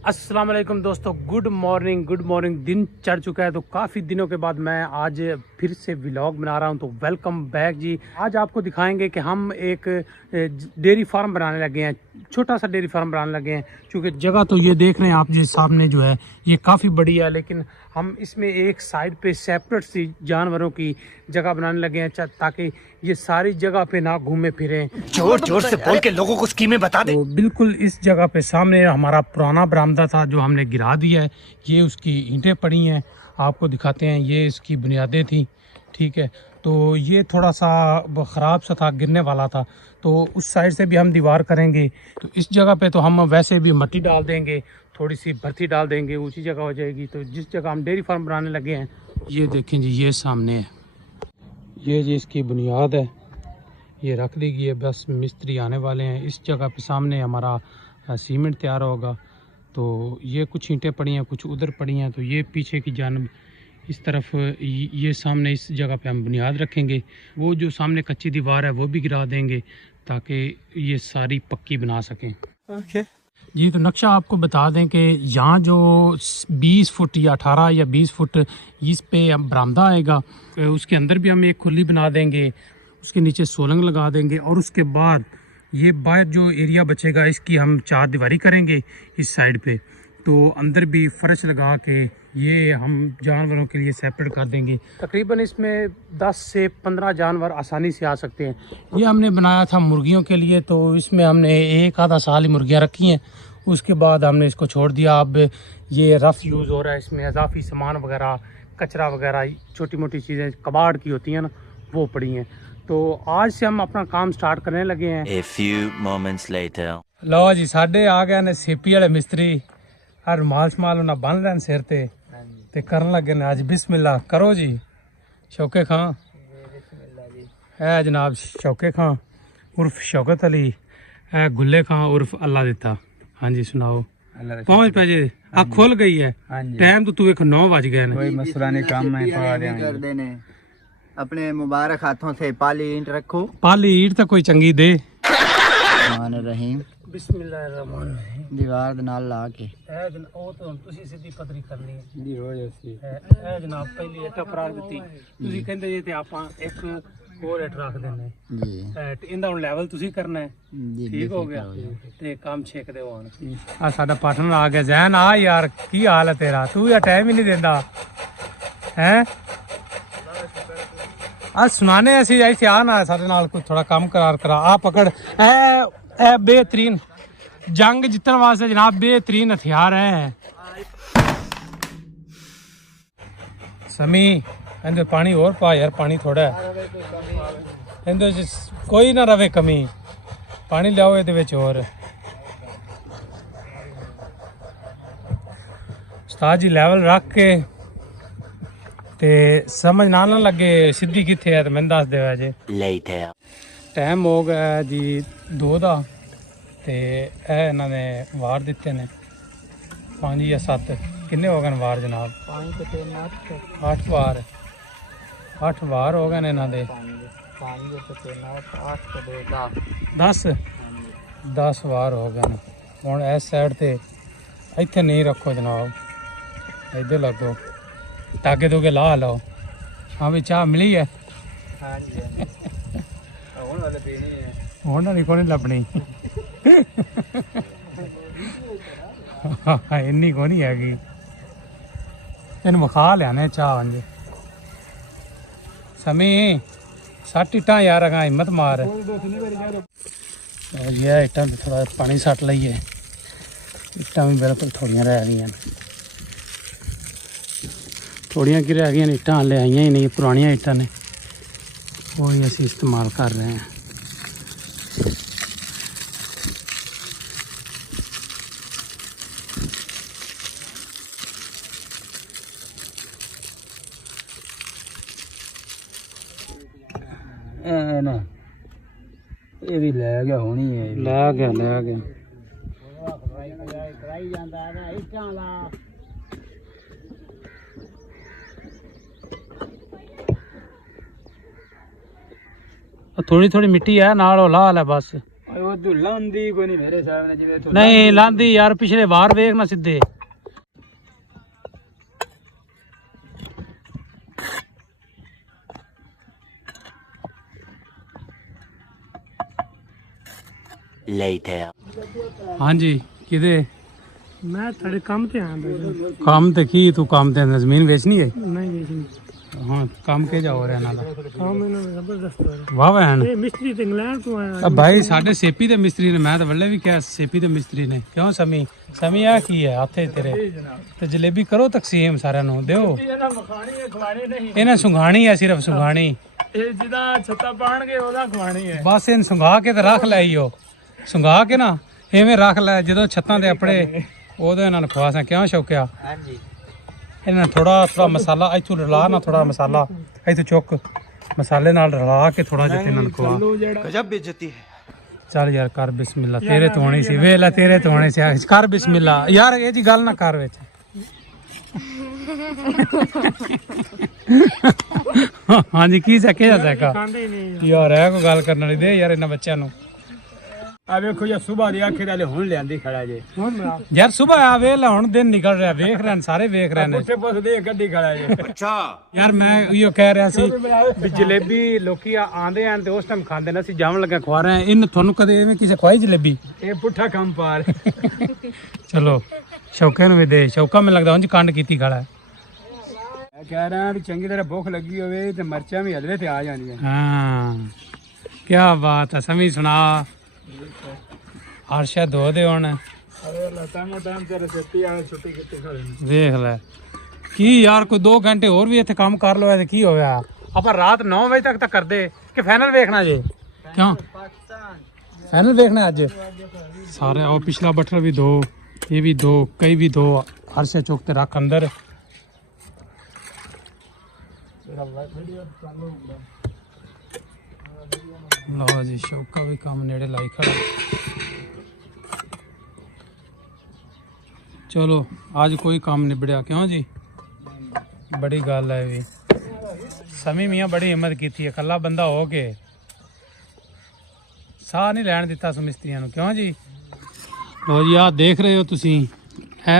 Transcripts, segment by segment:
अस्सलाम वालेकुम दोस्तों, गुड मॉर्निंग। दिन चढ़ चुका है तो काफ़ी दिनों के बाद मैं आज फिर से व्लॉग बना रहा हूं। तो वेलकम बैक जी। आज आपको दिखाएंगे कि हम एक डेयरी फार्म बनाने लगे हैं, छोटा सा डेयरी फार्म बनाने लगे हैं। क्योंकि जगह तो ये देख रहे हैं आप जी सामने जो है ये काफ़ी बड़ी है, लेकिन हम इसमें एक साइड पे सेपरेट सी जानवरों की जगह बनाने लगे हैं ताकि ये सारी जगह पे ना घूमे फिरें। जोर जोर से बोल के लोगों को स्कीमें बता दे। तो बिल्कुल इस जगह पे सामने हमारा पुराना बरामदा था जो हमने गिरा दिया है। ये उसकी ईंटें पड़ी हैं, आपको दिखाते हैं। ये इसकी बुनियादें थी, ठीक है। तो ये थोड़ा सा ख़राब सा था, गिरने वाला था। तो उस साइड से भी हम दीवार करेंगे। तो इस जगह पे तो हम वैसे भी मिट्टी डाल देंगे, थोड़ी सी भर्ती डाल देंगे, ऊंची जगह हो जाएगी। तो जिस जगह हम डेयरी फार्म बनाने लगे हैं, ये देखें जी, ये सामने है, ये जी इसकी बुनियाद है। ये रख दी गई है, बस मिस्त्री आने वाले हैं। इस जगह पे सामने हमारा सीमेंट तैयार होगा। तो ये कुछ ईंटें पड़ी हैं, कुछ उधर पड़ी हैं। तो ये पीछे की जानब इस तरफ, ये सामने इस जगह पे हम बुनियाद रखेंगे। वो जो सामने कच्ची दीवार है वो भी गिरा देंगे ताकि ये सारी पक्की बना सकें। ओके जी, तो नक्शा आपको बता दें कि यहाँ जो 20 फुट या 18 या 20 फुट इस पे हम बरामदा आएगा, उसके अंदर भी हम एक खुली बना देंगे, उसके नीचे सोलंग लगा देंगे। और उसके बाद ये बाहर जो एरिया बचेगा इसकी हम चार दीवारी करेंगे इस साइड पे। तो अंदर भी फर्श लगा के ये हम जानवरों के लिए सेपरेट कर देंगे। तकरीबन इसमें 10 से 15 जानवर आसानी से आ सकते हैं। ये हमने बनाया था मुर्गियों के लिए, तो इसमें हमने एक आधा साल ही मुर्गियाँ रखी हैं। उसके बाद हमने इसको छोड़ दिया। अब ये रफ यूज़ हो रहा है, इसमें इजाफी सामान वगैरह, कचरा वगैरह, छोटी मोटी चीज़ें कबाड़ की होती हैं ना, वो पड़ी हैं। तो आज से हम अपना काम स्टार्ट करने लगे हैं। A few moments later. लो जी, साढ़े आ गए ने सीपी वाले मिस्त्री। हर रुमाल शमाल उन्हें बन लैन सिर ते करन लगे ने। आज बिस्मिल्लाह करो जी। शौके खां है जनाब, शौके खां उर्फ शौकत अली, है गुल्ले खां उर्फ अल्लाह दिता। हाँ जी सुनाओ। पहुंच पे जी, अब खुल गई है टाइम तो तू एक 9 बज गए ने। कोई मसला नहीं, काम में पा देंगे। अपने मुबारक हाथों से पाली ईंट रखो। पाली ईट तो कोई चंगी दे। रहीम बिस्मिल्लाहिर्रहमानिर्रहीम। दीवार दे नाल ला के ਉਹ ਤਾਂ ਤੁਸੀਂ ਸਿੱਧੀ ਪਤਰੀ ਕਰਨੀ ਹੈ ਦੀ ਹੋ ਜਾਸੀ। ਇਹ ਜਨਾਬ ਪਹਿਲੀ ਇੱਟ ਫਰਾਰ ਦਿੱਤੀ। ਤੁਸੀਂ ਕਹਿੰਦੇ ਜੇ ਤੇ ਆਪਾਂ ਇੱਕ ਹੋਰ ਇੱਟ ਰੱਖ ਦਿੰਨੇ ਜੀ ਤੇ ਇਹਦਾ ਹੁਣ ਲੈਵਲ ਤੁਸੀਂ ਕਰਨਾ ਹੈ। ਜੀ ਠੀਕ ਹੋ ਗਿਆ ਤੇ ਕੰਮ ਛੇਕਦੇ ਹੋ ਹੁਣ। ਆ ਸਾਡਾ ਪਾਰਟਨਰ ਆ ਗਿਆ। ਜ਼ੈਨ ਆ ਯਾਰ, ਕੀ ਹਾਲ ਹੈ ਤੇਰਾ? ਤੂੰ ਯਾਰ ਟਾਈਮ ਹੀ ਨਹੀਂ ਦਿੰਦਾ ਹੈ। ਆ ਸੁਣਾਣੇ ਅਸੀਂ ਇੱਥੇ ਆ ਨਾ ਸਾਡੇ ਨਾਲ ਕੋਈ ਥੋੜਾ ਕੰਮ ਕਰਾਰ ਕਰਾ। ਆ ਪਕੜ, ਇਹ बेहतरीन जंग जितने वास्ते जनाब बेहतरीन हथियार है। समी इंदे पानी और पा यार, पानी थोड़ा है इंदे कोई ना रवे कमी। पानी लियाओ ये विच और। उस्ताद जी लेवल रख के ते समझ ना लगे सीधी किथे है तो मैं दस दे जे। Later. टाइम हो गया जी 2 ਦਾ ਤੇ ਇਹ ਇਹਨਾਂ ਨੇ ਵਾਰ ਦਿੱਤੇ ਨੇ 5 ਜਾਂ 7। ਕਿੰਨੇ ਹੋ ਗਏ ਵਾਰ ਜਨਾਬ? 5 ਤੇ 3 8 ਵਾਰ। 8 ਵਾਰ ਹੋ ਗਏ ਨੇ ਇਹਨਾਂ ਦੇ। 5 ਤੇ 3 8 ਤੇ 10 10 ਵਾਰ ਹੋ ਗਏ ਨੇ। ਹੁਣ ਇਸ ਸਾਈਡ ਤੇ ਇੱਥੇ ਨਹੀਂ ਰੱਖੋ ਜਨਾਬ, ਇੱਧਰ ਲੱਗੋ। ਟਾਗੇ ਦੋਗੇ ਲਾ ਲਓ। ਹਾਂ ਵੀ ਚਾਹ ਮਿਲੀ ਹੈ? ਹਾਂਜੀ ਹੁਣ ਵਾਲੇ ਦੇਣੀ ਹੈ। ਹੁਣ ਵਾਲੀ ਕੋਈ ਨਹੀਂ ਲੱਭਣੀ। ਇੰਨੀ ਕੋ ਨਹੀਂ ਹੈਗੀ। ਇਹਨੂੰ ਵਿਖਾ ਲਿਆਣੇ ਚਾਹ ਅੰਜ। ਸਮੀ 60 ਇੱਟਾਂ ਯਾਰ ਅਗਾ ਹਿੰਮਤ ਮਾਰ। ਇਹ ਇੱਟਾਂ ਤੇ ਥੋੜਾ ਪਾਣੀ ਸੱਟ ਲਈਏ। ਇੱਟਾਂ ਵੀ ਬਿਲਕੁਲ ਥੋੜੀਆਂ ਰਹਿ ਗਈਆਂ ਨੇ। ਥੋੜੀਆਂ ਕੀ ਰਹਿ ਗਈਆਂ ਨੇ, ਇੱਟਾਂ ਹਲੇ ਆਈਆਂ ਹੀ ਨਹੀਂ, ਪੁਰਾਣੀਆਂ ਇੱਟਾਂ ਨੇ, ਉਹ ਹੀ ਅਸੀਂ ਇਸਤੇਮਾਲ ਕਰ ਰਹੇ ਹਾਂ। ਨਾ ਇਹ ਵੀ ਲੈ ਗਿਆ ਹੋਣੀ ਹੈ। ਲੈ ਗਿਆ ਕਰਾਈ ਜਾਂਦਾ ਨਾ ਇੱਟਾਂ ਲਾ। थोड़ी थोड़ी मिट्टी है नाल ला ले बस। ਉਹ ਤੂੰ ਲਾਂਦੀ ਕੋਈ ਨਹੀਂ ਮੇਰੇ ਹਿਸਾਬ ਨਾਲ ਜਿਵੇਂ ਤੂੰ नहीं लांदी यार पिछले बार देखना सीधे Later. हाँ जी किदे ਮੈਂ ਤੁਹਾਡੇ ਕੰਮ ਤੇ ਆਇਆ ਬਈ काम ते की तू काम ते जमीन बेचनी है ਨਹੀਂ ਵੇਚਣੀ हाँ काम के जा हो रहा नाला ਕੰਮ ਇਹਨਾਂ ਦਾ ਜ਼ਬਰਦਸਤ ਹੋ ਰਿਹਾ वाह बहन ਇਹ ਮਿਸਤਰੀ ਤੇ ਇੰਗਲੈਂਡ ਤੋਂ ਆਇਆ अब भाई साढ़े सेपी दे मिस्त्री ने मैं तो वल्ले भी क्या सेपी दे मिस्त्री ने क्यों समी समी आ की है हाथे तेरे ते जलेबी करो तकसीम सारे नु दियो ਇਹਨਾਂ ਮਖਾਣੀ ਹੈ ਖਵਾਣੀ ਨਹੀਂ इन्हें सुंघानी है सिर्फ सुंघानी ਇਹ ਜਿਹਦਾ ਛੱਤਾ ਪਾਣਗੇ ਉਹਦਾ ਖਵਾਣੀ ਹੈ बस इन सुंघा के ते रख लाइयो सुंघा के ना एवें रख लै जो छत्तां दे अपने ओदे नाल खवासा क्यों शौकिया हाँ जी इन्हें थोड़ा थोड़ा मसाला इथों रला ना थोड़ा मसाला इथों चुक मसाले नाल रला के थोड़ा जिहा इन्हां नूं खवा गजब बेइज्जती है चल यार कर बिस्मिल्लाह तेरे तो होनी सी वेला तेरे तो होने सी कर बिस्मिल्लाह यार ये जी गल ना कर विच हाँ जी की सके जा सका ਖਾਂਦੇ ਹੀ ਨਹੀਂ यार है कोई गल करने वाली दे यार इन्हां बच्चों नूं ਆ ਵੇਖੋ ਜੀ ਸਵੇਰ ਦੀ ਆਖੇ ਵਾਲੇ ਹੁਣ ਲਿਆਂਦੀ ਖੜਾ ਜੇ ਹੁਣ ਬਣਾ यार सुबह आ वेला हुण दिन निकल रहा वेख रहे हैं सारे वेख रहे हैं ਉੱਥੇ ਪੁੱਛਦੇ ਗੱਡੀ ਖੜਾ ਜੇ अच्छा यार मैं इहो कह रहा सी ਵੀ ਜਲੇਬੀ ਲੋਕੀ ਆਂਦੇ ਆਂ ਤੇ ਉਸ ਟਾਈਮ ਖਾਂਦੇ ਨੇ ਅਸੀਂ ਜਾਵਣ ਲੱਗਾ ਖਵਾ ਰਹੇ ਹਾਂ ਇਨ ਤੁਹਾਨੂੰ ਕਦੇ ਐਵੇਂ ਕਿਸੇ ਖਵਾਈ ਜਲੇਬੀ ਇਹ ਪੁੱਠਾ ਕੰਮ ਪਾਰ ਚਲੋ ਸ਼ੌਕੇ ਨੂੰ ਵੀ ਦੇ ਸ਼ੌਕਾ ਮੈਨੂੰ ਲੱਗਦਾ ਉਂਝ ਕੰਡ ਕੀਤੀ ਖੜਾ ਹੈ ਮੈਂ ਕਹਿ ਰਿਹਾ ਵੀ ਚੰਗੀ ਤਰ੍ਹਾਂ ਭੁੱਖ ਲੱਗੀ ਹੋਵੇ ਤੇ ਮਿਰਚਾਂ ਵੀ ਹਲਵੇ ਤੇ ਆ ਜਾਣੀਆਂ ਹਾਂ ਕੀ ਬਾਤ ਹੈ ਸਮੀ ਸੁਣਾ ਆਰਸ਼ਾ ਦੋ ਦੇ ਹੁਣ ਅਰੇ ਲਤਾਂ ਟਾਈਮ ਤੇ ਰਸਤੀ ਆ ਛੁੱਟੀ ਕਿੱਥੇ ਖੜੇ ਵੇਖ ਲੈ ਕੀ ਯਾਰ ਕੋਈ 2 ਘੰਟੇ ਹੋਰ ਵੀ ਇੱਥੇ ਕੰਮ ਕਰ ਲਓ ਤੇ ਕੀ ਹੋਇਆ ਆਪਾਂ ਰਾਤ 9 ਵਜੇ ਤੱਕ ਤਾਂ ਕਰਦੇ ਕਿ ਫਾਈਨਲ ਵੇਖਣਾ ਜੇ ਕਿਉਂ फाइनल देखना है आज सारे और पिछला बटल भी दो ये भी दो कई भी दो हर से चौकते रख अंदर लो जी शौका भी काम नेड़े लाई खड़ा चलो आज कोई काम निबड़िया क्यों जी बड़ी गल है भी समी मियाँ बड़ी हिम्मत की थी कला बंदा हो के ਸਾਹ नहीं लैन दिता मिस्त्रियों क्यों जी लो जी आ देख रहे हो तुसी ए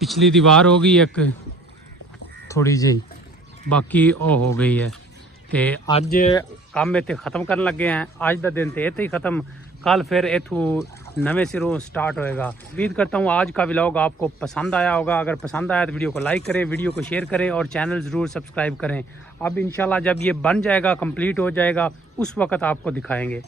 पिछली दीवार हो गई एक थोड़ी जी बाकी ओ हो गई है ते अज काम इतने ख़त्म करन लगे हैं अज का दिन तो इतने ही ख़त्म कल फिर इथू नवे सिरों स्टार्ट होएगा। उम्मीद करता हूँ आज का व्लॉग आपको पसंद आया होगा। अगर पसंद आया तो वीडियो को लाइक करें, वीडियो को शेयर करें और चैनल ज़रूर सब्सक्राइब करें। अब इंशाल्लाह जब ये बन जाएगा, कंप्लीट हो जाएगा, उस वक्त आपको दिखाएंगे।